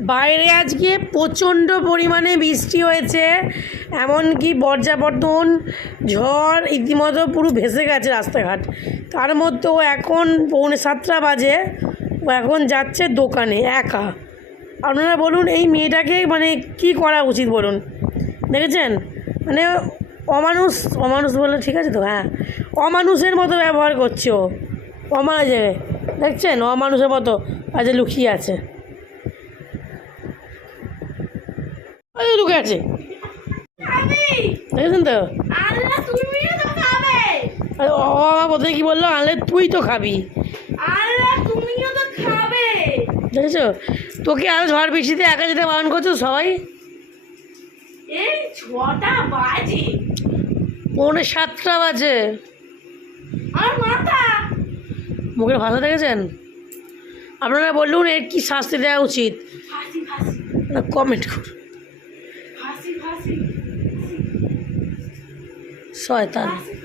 বাইরে আজকে প্রচণ্ড পরিমাণে বৃষ্টি হয়েছে, এমনকি বর্ষাবর্ধন ঝড় ইতিমধ্যে পুরো ভেসে গেছে রাস্তাঘাট। তার মধ্যেও এখন পৌনে সাতটা বাজে, ও এখন যাচ্ছে দোকানে, একা। আপনারা বলুন, এই মেয়েটাকে মানে কি করা উচিত বলুন? দেখেছেন? মানে অমানুষ অমানুষ বললে ঠিক আছে তো? হ্যাঁ। অমানুষের মতো ব্যবহার করছে ও। অমানুষে দেখছেন? অমানুষের মতো আজ লুকিয়ে আছে। ওই লুকে আছে। দেখেছেন তো? ও প্রথমে কী বলল? আনলে তুই তো খাবি। দেখেছ? তোকে আরও ঝড় বৃষ্টিতে একা যেতে বারণ করছ সবাই? পৌনে সাতটা বাজে। মুখের ভাষা দেখেছেন? আপনারা বলুন এর কী শাস্তি দেওয়া উচিত? কমেন্ট করুন। শয়তান ফাঁসি